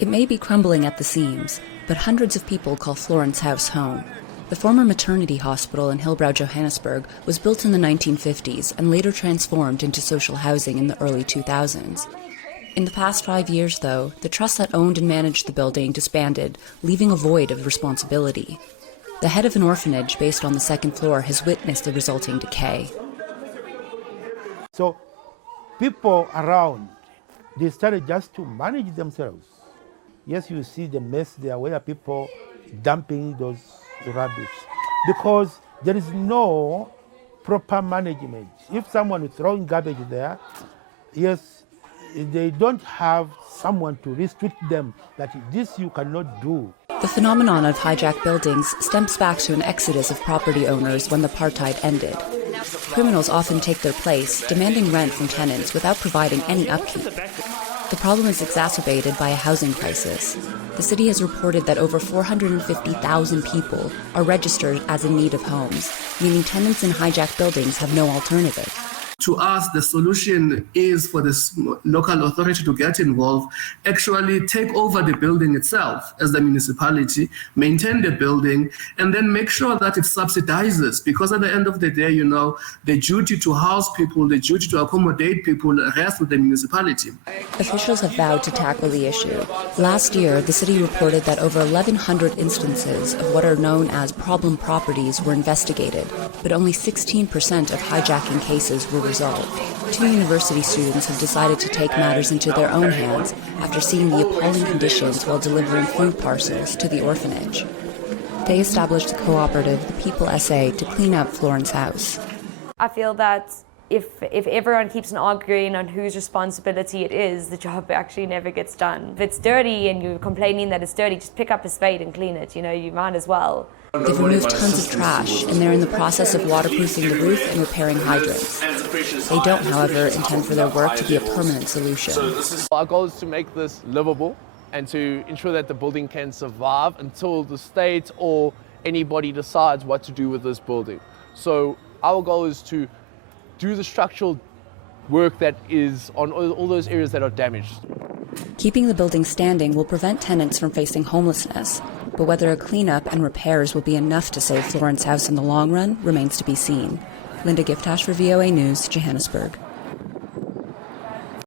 It may be crumbling at the seams, but hundreds of people call Florence House home. The former maternity hospital in Hillbrow, Johannesburg, was built in the 1950s and later transformed into social housing in the early 2000s. In the past 5 years, though, the trust that owned and managed the building disbanded, leaving a void of responsibility. The head of an orphanage based on the second floor has witnessed the resulting decay. So people around, they started just to manage themselves. Yes, you see the mess there where people dumping those rubbish because there is no proper management. If someone is throwing garbage there, yes, they don't have someone to restrict them that this you cannot do. The phenomenon of hijacked buildings stems back to an exodus of property owners when the apartheid ended. Criminals often take their place, demanding rent from tenants without providing any upkeep. The problem is exacerbated by a housing crisis. The city has reported that over 450,000 people are registered as in need of homes, meaning tenants in hijacked buildings have no alternative. To us, the solution is for the local authority to get involved, actually take over the building itself as the municipality, maintain the building, and then make sure that it subsidizes. Because at the end of the day, the duty to house people, the duty to accommodate people rests with the municipality. Officials have vowed to tackle the issue. Last year, the city reported that over 1,100 instances of what are known as problem properties were investigated, but only 16% of hijacking cases were resolved. 2 university students have decided to take matters into their own hands after seeing the appalling conditions while delivering food parcels to the orphanage. They established the cooperative, the People SA, to clean up Florence House. I feel that if everyone keeps on arguing on whose responsibility it is, the job actually never gets done. If it's dirty and you're complaining that it's dirty, just pick up a spade and clean it. You might as well. They've removed tons of trash, and they're in the process of waterproofing the roof and repairing hydrants. They don't, however, intend for their work to be a permanent solution. Our goal is to make this livable and to ensure that the building can survive until the state or anybody decides what to do with this building. So our goal is to do the structural work that is on all those areas that are damaged. Keeping the building standing will prevent tenants from facing homelessness, but whether a cleanup and repairs will be enough to save Florence House in the long run remains to be seen. Linda Giftash for VOA News, Johannesburg.